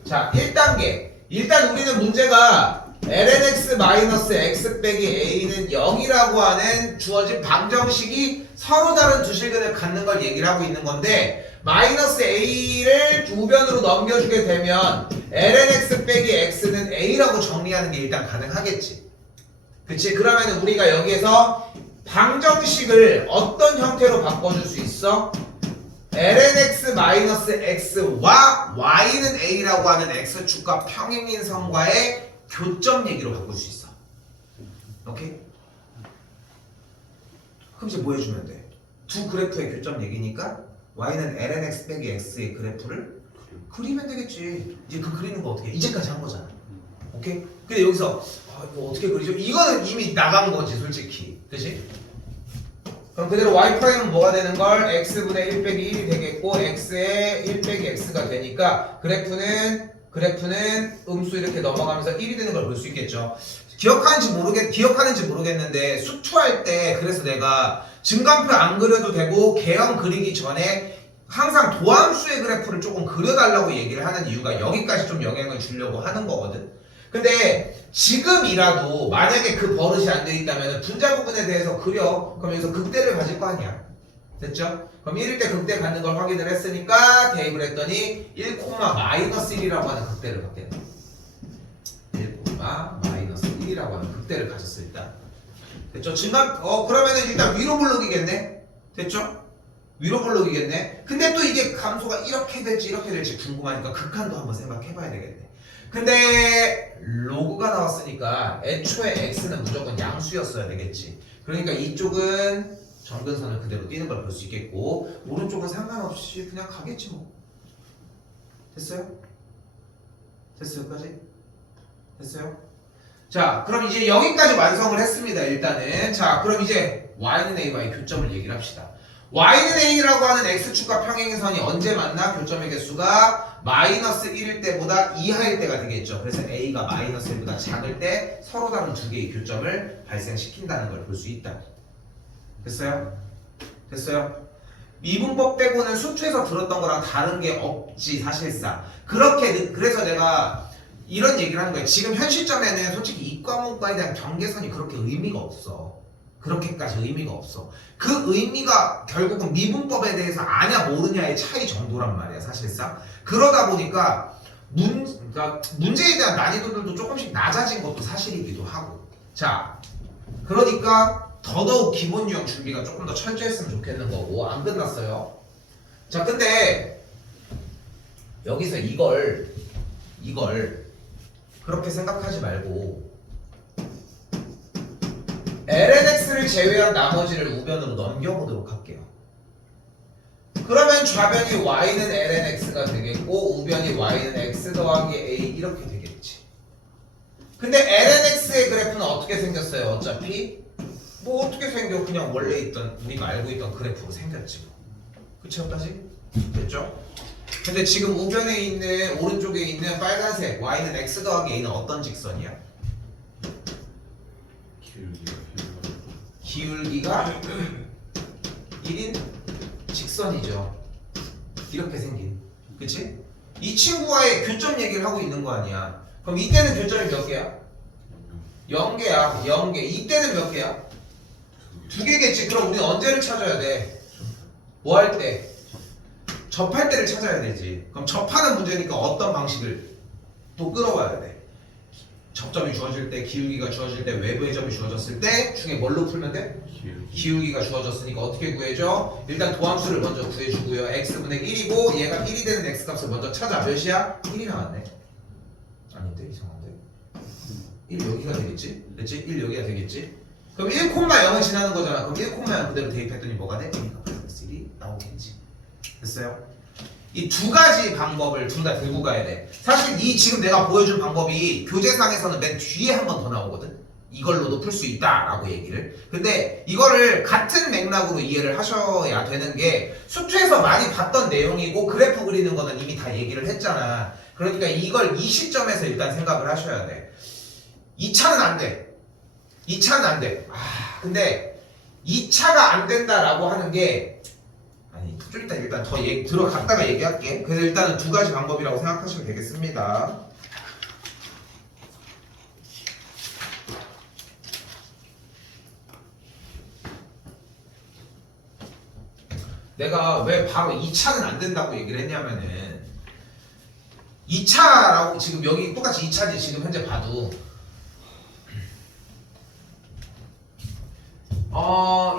자, 1단계. 일단 우리는 문제가 lnx-x 빼기 a는 0이라고 하는 주어진 방정식이 서로 다른 두 실근을 갖는 걸 얘기를 하고 있는 건데 마이너스 a를 우변으로 넘겨주게 되면 lnx 빼기 x는 a라고 정리하는 게 일단 가능하겠지. 그치? 그러면 우리가 여기에서 방정식을 어떤 형태로 바꿔줄 수 있어? lnx-x와 y는 a라고 하는 x축과 평행인 선과의 교점 얘기로 바꿀 수 있어. 오케이? 그럼 이제 뭐 해주면 돼? 두 그래프의 교점 얘기니까 y는 lnx 빼기 x의 그래프를 그리면 되겠지. 이제 그 그리는 거 어떻게 해? 이제까지 한 거잖아. 오케이? 근데 여기서 이거 어떻게 그리죠? 이거는 이미 나간 거지 솔직히. 그치? 그럼 그대로 y''은 뭐가 되는 걸? x분의 1 빼기 1이 되겠고 x의 1 빼기 x가 되니까 그래프는 음수 이렇게 넘어가면서 1이 되는 걸 볼 수 있겠죠. 기억하는지 모르겠는데 수투할 때 그래서 내가 증간표 안 그려도 되고 개형 그리기 전에 항상 도함수의 그래프를 조금 그려달라고 얘기를 하는 이유가 여기까지 좀 영향을 주려고 하는 거거든. 근데 지금이라도 만약에 그 버릇이 안 돼 있다면 분자 부분에 대해서 그려. 그럼 여기서 극대를 가질 거 아니야. 됐죠? 그럼 1일 때 극대 갖는 걸 확인을 했으니까 대입을 했더니 1, -1이라고 하는 극대를 갖게 돼. 1, 1이라고 하는 극대를 가졌을 때 됐죠? 그러면은 일단 위로 블록이겠네? 됐죠? 위로 블록이겠네? 근데 또 이게 감소가 이렇게 될지 궁금하니까 극한도 한번 생각해봐야 되겠네. 근데 로그가 나왔으니까 애초에 x는 무조건 양수였어야 되겠지. 그러니까 이쪽은 점근선을 그대로 띄는 걸 볼 수 있겠고 오른쪽은 상관없이 그냥 가겠지 뭐. 됐어요? 됐어요까지? 됐어요? 자, 그럼 이제 여기까지 완성을 했습니다. 일단은 자, 그럼 이제 y는 a와의 교점을 얘기를 합시다. y는 a라고 하는 x축과 평행선이 언제 만나? 교점의 개수가 마이너스 1일 때보다 이하일 때가 되겠죠. 그래서 a가 마이너스 1보다 작을 때 서로 다른 두 개의 교점을 발생시킨다는 걸 볼 수 있다. 됐어요? 됐어요? 미분법 빼고는 수투에서 들었던 거랑 다른 게 없지 사실상. 그래서 내가 이런 얘기를 하는 거예요. 지금 현 시점에는 솔직히 이과 문과에 대한 경계선이 그렇게 의미가 없어. 그렇게까지 의미가 없어. 그 의미가 결국은 미분법에 대해서 아냐 모르냐의 차이 정도란 말이야 사실상. 그러다 보니까 그러니까 문제에 대한 난이도들도 조금씩 낮아진 것도 사실이기도 하고. 자, 그러니까 더더욱 기본 유형 준비가 조금 더 철저했으면 좋겠는 거고. 안 끝났어요. 자, 근데 여기서 이걸 그렇게 생각하지 말고 lnx를 제외한 나머지를 우변으로 넘겨보도록 할게요. 그러면 좌변이 y는 lnx가 되겠고 우변이 y는 x 더하기 a 이렇게 되겠지. 근데 lnx의 그래프는 어떻게 생겼어요? 어차피 뭐 어떻게 생겨? 그냥 원래 있던 우리가 알고 있던 그래프로 생겼지 뭐. 그치까지? 됐죠? 근데 지금 우변에 있는 오른쪽에 있는 빨간색 y는 x 더하기 a는 어떤 직선이야? 기울기가 1인 직선이죠. 이렇게 생긴. 그치? 이 친구와의 교점 얘기를 하고 있는 거 아니야. 그럼 이때는 교점이 몇 개야? 0개야. 0개. 이때는 몇 개야? 2개겠지. 그럼 우리는 언제를 찾아야 돼? 뭐 할 때? 접할 때를 찾아야 되지. 그럼 접하는 문제니까 어떤 방식을 또 끌어와야 돼? 접점이 주어질 때, 기울기가 주어질 때, 외부의 점이 주어졌을 때 중에 뭘로 풀면 돼? 기울기가 주어졌으니까 어떻게 구해줘? 일단 도함수를 먼저 구해주고요. x분의 1이고 얘가 1이 되는 x값을 먼저 찾아. 몇이야? 1이 나왔네. 아닌데? 이상한데? 1 여기가 되겠지? 그치? 1 여기가 되겠지? 그럼 1,0은 지나는 거잖아. 그럼 1,0 그대로 대입했더니 뭐가 돼? a가 플러스 1이 나오겠지. 됐어요? 이 두 가지 방법을 둘 다 들고 가야 돼. 사실 이 지금 내가 보여준 방법이 교재상에서는 맨 뒤에 한 번 더 나오거든. 이걸로도 풀 수 있다라고 얘기를. 근데 이거를 같은 맥락으로 이해를 하셔야 되는 게 수투에서 많이 봤던 내용이고 그래프 그리는 거는 이미 다 얘기를 했잖아. 그러니까 이걸 이 시점에서 일단 생각을 하셔야 돼. 2차는 안 돼. 2차는 안 돼. 근데 2차가 안 된다라고 하는 게 좀 이따 일단 더 들어갔다가 얘기할게. 그래서 일단은 두 가지 방법이라고 생각하시면 되겠습니다. 내가 왜 바로 2차는 안 된다고 얘기를 했냐면은 2차라고 지금 여기 똑같이 2차지 지금 현재 봐도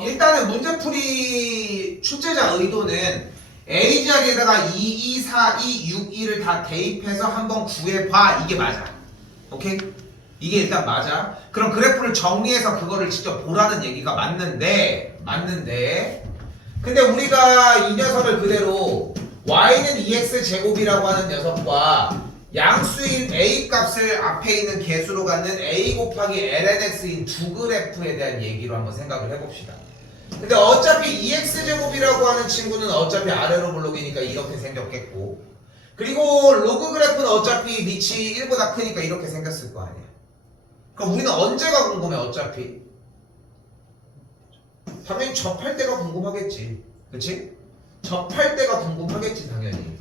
일단은 문제풀이 출제자 의도는 A 자리에다가 2, 2, 4, 2, 6, 2를 다 대입해서 한번 구해봐. 이게 맞아. 오케이? 이게 일단 맞아. 그럼 그래프를 정리해서 그거를 직접 보라는 얘기가 맞는데 근데 우리가 이 녀석을 그대로 y는 2x 제곱이라고 하는 녀석과 양수인 a 값을 앞에 있는 개수로 갖는 a 곱하기 lnx인 두 그래프에 대한 얘기로 한번 생각을 해봅시다. 근데 어차피 2x 제곱이라고 하는 친구는 어차피 아래로 블록이니까 이렇게 생겼겠고 그리고 로그 그래프는 어차피 밑이 1보다 크니까 이렇게 생겼을 거 아니야. 그럼 우리는 언제가 궁금해 어차피? 당연히 접할 때가 궁금하겠지. 그치? 접할 때가 궁금하겠지 당연히.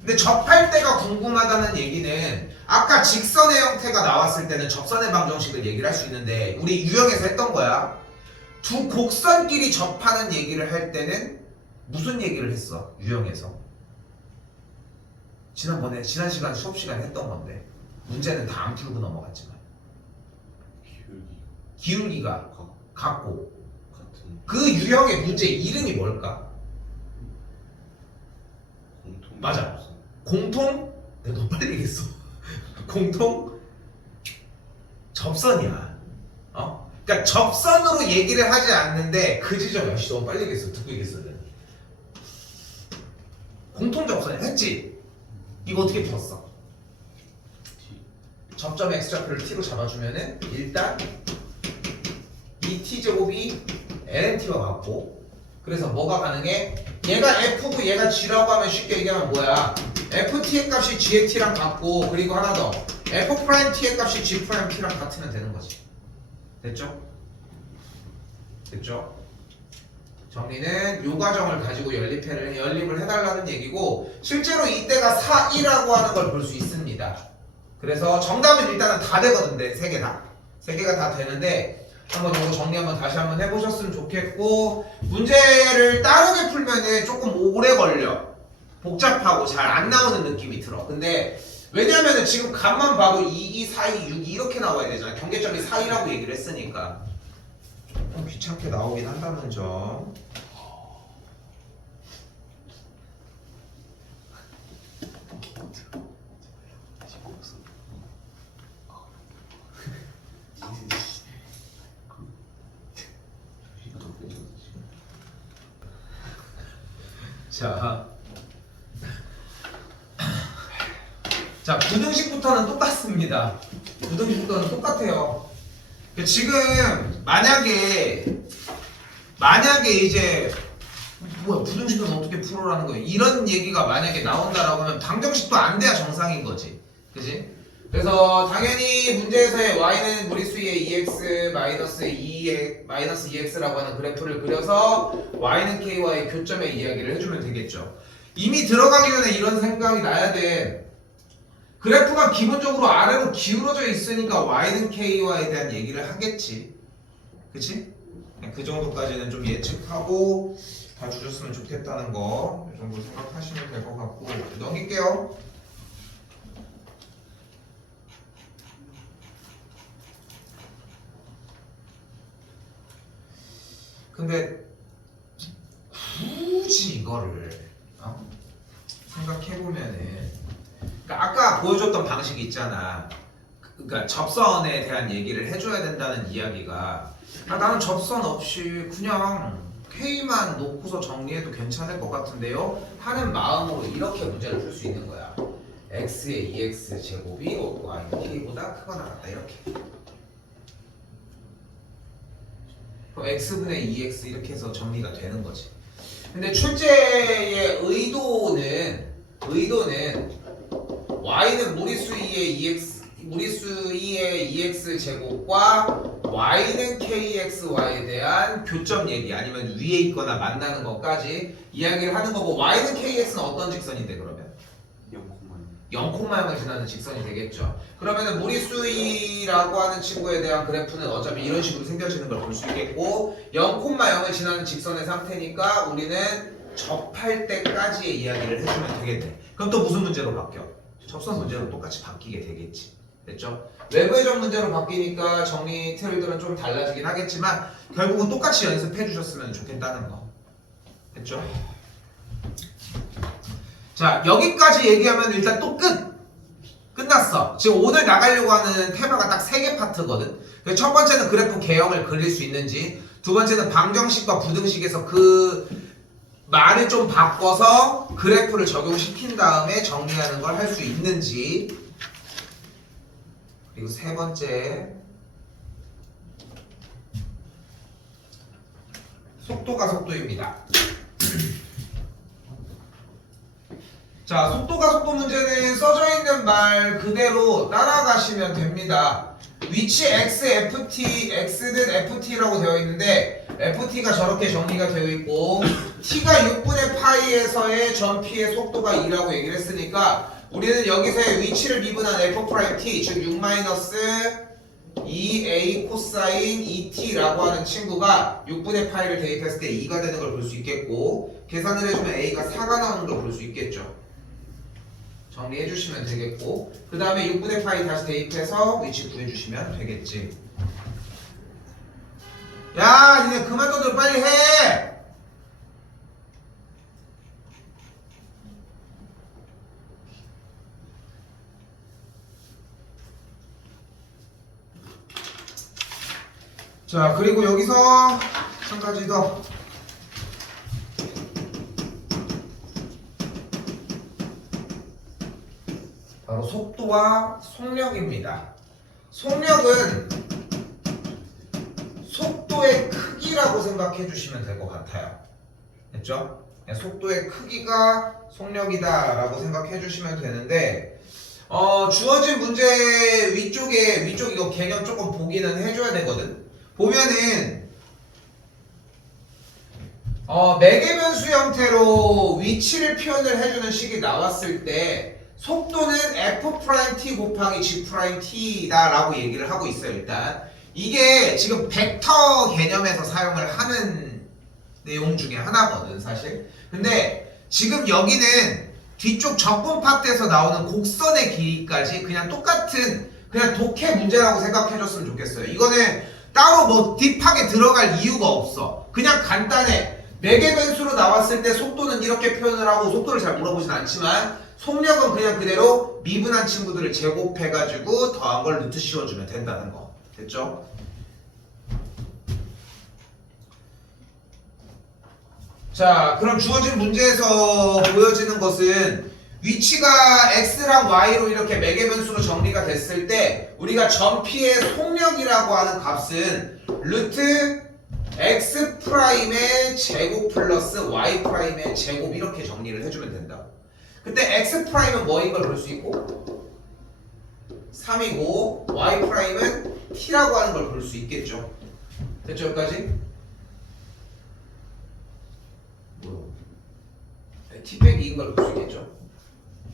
근데 접할 때가 궁금하다는 얘기는 아까 직선의 형태가 나왔을 때는 접선의 방정식을 얘기를 할 수 있는데 우리 유형에서 했던 거야. 두 곡선끼리 접하는 얘기를 할 때는 무슨 얘기를 했어? 유형에서 지난 시간 수업 시간에 했던 건데 문제는 다 안 풀고 넘어갔지만 기울기가 같고 같은 그 유형의 문제 이름이 뭘까? 공통 맞아. 공통? 내가 너 빨리 얘기했어. 공통 접선이야. 어? 그러니까 접선으로 얘기를 하지 않는데 그 지점 역시 너무 빨리 얘기했어. 듣고 얘기했어야 돼. 공통 접선이야. 했지? 이거 어떻게 풀었어? 접점 x좌표를 t로 잡아주면은 일단 이 t제곱이 lnt와 같고 그래서 뭐가 가능해? 얘가 f고 얘가 g라고 하면 쉽게 얘기하면 뭐야? ft의 값이 g의 t랑 같고 그리고 하나 더 f't의 값이 g't랑 같으면 되는 거지. 됐죠? 됐죠? 정리는 요 과정을 가지고 연립을 해달라는 얘기고 실제로 이때가 4, 2라고 하는 걸 볼 수 있습니다. 그래서 정답은 일단은 다 되거든. 세 개 다. 세 개가 다 되는데 한번 요거 정리 한번 다시 한번 해보셨으면 좋겠고 문제를 따르게 풀면은 조금 오래 걸려. 복잡하고 잘 안 나오는 느낌이 들어. 근데 왜냐면은 지금 값만 봐도 2, 2, 4, 2, 6 이렇게 나와야 되잖아. 경계점이 4, 2라고 얘기를 했으니까 좀 귀찮게 나오긴 한다는 점. 자, 부등식부터는 똑같습니다. 부등식부터는 똑같아요. 지금 만약에 이제 뭐야 부등식은 어떻게 풀어라는 거예요? 이런 얘기가 만약에 나온다라고 하면 방정식도 안 돼야 정상인 거지, 그지? 그래서 당연히 문제에서의 y는 무리수의 2x 마이너스 2x라고 하는 그래프를 그려서 y는 k와의 교점의 이야기를 해주면 되겠죠. 이미 들어가기 전에 이런 생각이 나야 돼. 그래프가 기본적으로 아래로 기울어져 있으니까 y는 k와에 대한 얘기를 하겠지, 그치? 그 정도까지는 좀 예측하고 봐주셨으면 좋겠다는 거, 이 정도 생각하시면 될 것 같고 넘길게요. 근데 굳이 이거를 생각해보면은 그러니까 아까 보여줬던 방식이 있잖아. 그러니까 접선에 대한 얘기를 해줘야 된다는 이야기가 나는 접선 없이 그냥 K만 놓고서 정리해도 괜찮을 것 같은데요? 하는 마음으로 이렇게 문제를 풀 수 있는 거야. X의 2X 제곱이 Y는 K보다 크거나 같다 이렇게. 그럼 X분의 2X 이렇게 해서 정리가 되는 거지. 근데 출제의 의도는 Y는 무리수 2의 2X 제곱과 Y는 KXY에 대한 교점 얘기 아니면 위에 있거나 만나는 것까지 이야기를 하는 거고 Y는 KX는 어떤 직선인데 그러면? 0,0을 지나는 직선이 되겠죠. 그러면은 무리수라고 하는 친구에 대한 그래프는 어차피 이런 식으로 생겨지는 걸 볼 수 있겠고 0,0을 지나는 직선의 상태니까 우리는 접할 때까지의 이야기를 해주면 되겠네. 그럼 또 무슨 문제로 바뀌어? 접선 문제로 똑같이 바뀌게 되겠지. 됐죠? 외부의 점 문제로 바뀌니까 정리 틀들은 좀 달라지긴 하겠지만 결국은 똑같이 연습해 주셨으면 좋겠다는 거. 됐죠? 자, 여기까지 얘기하면 일단 또 끝났어. 지금 오늘 나가려고 하는 테마가 딱 3개 파트거든. 첫 번째는 그래프 개형을 그릴 수 있는지, 두 번째는 방정식과 부등식에서 그 말을 좀 바꿔서 그래프를 적용시킨 다음에 정리하는 걸 할 수 있는지, 그리고 세 번째 속도가 속도입니다. 자, 속도가 속도 문제는 써져 있는 말 그대로 따라가시면 됩니다. 위치 x, ft, x는 ft라고 되어 있는데 ft가 저렇게 정리가 되어 있고 t가 6분의 파이에서의 전 p의 속도가 2라고 얘기를 했으니까 우리는 여기서의 위치를 미분한 f'(t) 즉 6 2a 코사인 2t라고 하는 친구가 6분의 파이를 대입했을 때 2가 되는 걸 볼 수 있겠고 계산을 해주면 a가 4가 나오는 걸 볼 수 있겠죠. 정리해 주시면 되겠고 그 다음에 6분의 파이 다시 대입해서 위치 구해주시면 되겠지. 야, 니네 그만 떠들 빨리 해. 자, 그리고 여기서 한 가지 더. 바로 속도와 속력입니다. 속력은 속도의 크기라고 생각해 주시면 될 것 같아요. 됐죠? 속도의 크기가 속력이다 라고 생각해 주시면 되는데 주어진 문제 위쪽 이거 개념 조금 보기는 해줘야 되거든. 보면은 매개변수 형태로 위치를 표현을 해주는 식이 나왔을 때 속도는 F't 곱하기 G'T다 라고 얘기를 하고 있어요. 일단 이게 지금 벡터 개념에서 사용을 하는 내용 중에 하나거든 사실. 근데 지금 여기는 뒤쪽 적분 파트에서 나오는 곡선의 길이까지 그냥 똑같은 그냥 독해 문제라고 생각해줬으면 좋겠어요. 이거는 따로 뭐 딥하게 들어갈 이유가 없어. 그냥 간단해. 매개변수로 나왔을 때 속도는 이렇게 표현을 하고, 속도를 잘 물어보진 않지만 속력은 그냥 그대로 미분한 친구들을 제곱해가지고 더한 걸 루트 씌워주면 된다는 거. 됐죠? 자, 그럼 주어진 문제에서 보여지는 것은 위치가 x랑 y로 이렇게 매개변수로 정리가 됐을 때 우리가 점 P의 속력이라고 하는 값은 루트 x 프라임의 제곱 플러스 y 프라임의 제곱 이렇게 정리를 해주면 된다. 그때 x 프라임은 뭐인 걸 볼 수 있고 3이고 y 프라임은 t라고 하는 걸 볼 수 있겠죠. 됐죠 여기까지? t 빼기 2인 걸 볼 수 있겠죠.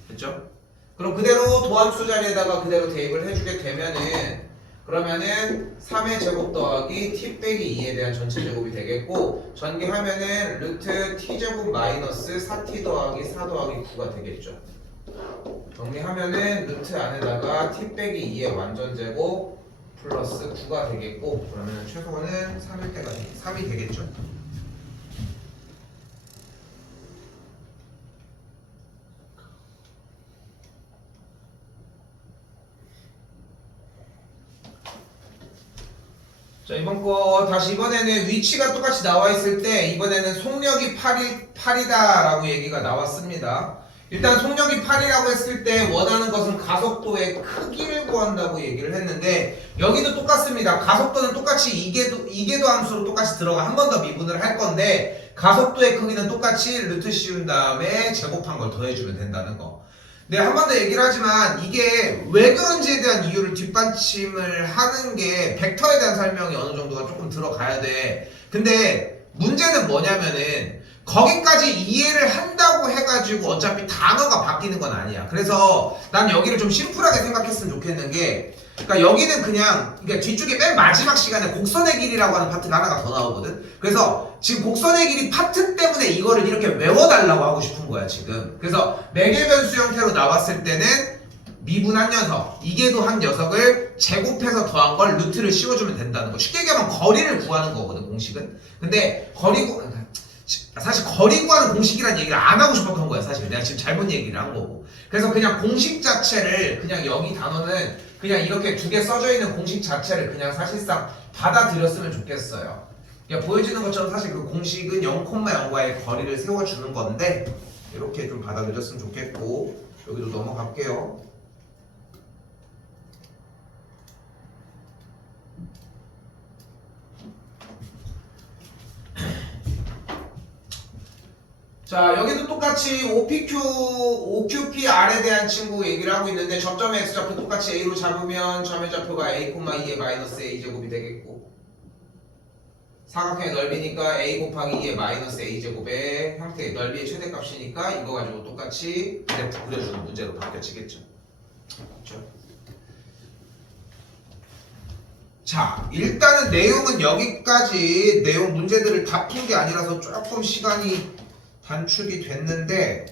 됐죠? 그럼 그대로 도함수 자리에다가 그대로 대입을 해주게 되면은 그러면은 3의 제곱 더하기 t 빼기 2에 대한 전체 제곱이 되겠고 전개하면은 루트 t제곱 마이너스 4t 더하기 4 더하기 9가 되겠죠. 정리하면은 루트 안에다가 t 빼기 2의 완전 제곱 플러스 9가 되겠고 그러면 최소는 3일 때가 3이 되겠죠. 자 이번 거 다시 이번에는 위치가 똑같이 나와 있을 때 이번에는 속력이 8이다 라고 얘기가 나왔습니다. 일단 속력이 8이라고 했을 때 원하는 것은 가속도의 크기를 구한다고 얘기를 했는데 여기도 똑같습니다. 가속도는 똑같이 이계도 함수로 똑같이 들어가 한 번 더 미분을 할 건데 가속도의 크기는 똑같이 루트 씌운 다음에 제곱한 걸 더해주면 된다는 거. 네, 한 번 더 얘기를 하지만 이게 왜 그런지에 대한 이유를 뒷받침을 하는 게 벡터에 대한 설명이 어느 정도가 조금 들어가야 돼. 근데 문제는 뭐냐면은 거기까지 이해를 한다고 해가지고 어차피 단어가 바뀌는 건 아니야. 그래서 난 여기를 좀 심플하게 생각했으면 좋겠는 게 그러니까 여기는 그러니까 뒤쪽에 맨 마지막 시간에 곡선의 길이라고 하는 파트가 하나가 더 나오거든. 그래서 지금 곡선의 길이 파트 때문에 이거를 이렇게 외워달라고 하고 싶은 거야 지금. 그래서 매개변수 형태로 나왔을 때는 미분한 녀석, 이계도 한 녀석을 제곱해서 더한 걸 루트를 씌워주면 된다는 거. 쉽게 얘기하면 거리를 구하는 거거든 공식은. 근데 사실 거리 구하는 공식이라는 얘기를 안 하고 싶었던 거야 사실. 내가 지금 잘못 얘기를 한 거고. 그래서 그냥 공식 자체를 그냥 여기 단어는 그냥 이렇게 두 개 써져 있는 공식 자체를 그냥 사실상 받아들였으면 좋겠어요. 그러니까 보여지는 것처럼 사실 그 공식은 0,0과의 거리를 세워주는 건데 이렇게 좀 받아들였으면 좋겠고 여기도 넘어갈게요. 자 여기도 똑같이 OQPR에 대한 친구 얘기를 하고 있는데 접점의 X좌표 똑같이 A로 잡으면 점의 좌표가 A, 2의 마이너스 A제곱이 되겠고 사각형의 넓이니까 A 곱하기 2의 마이너스 A제곱의 형태의 넓이의 최대값이니까 이거 가지고 똑같이 그래프 그려주는 문제로 바뀌어지겠죠. 그렇죠? 자 일단은 내용은 여기까지 내용 문제들을 다 푼 게 아니라서 조금 시간이 단축이 됐는데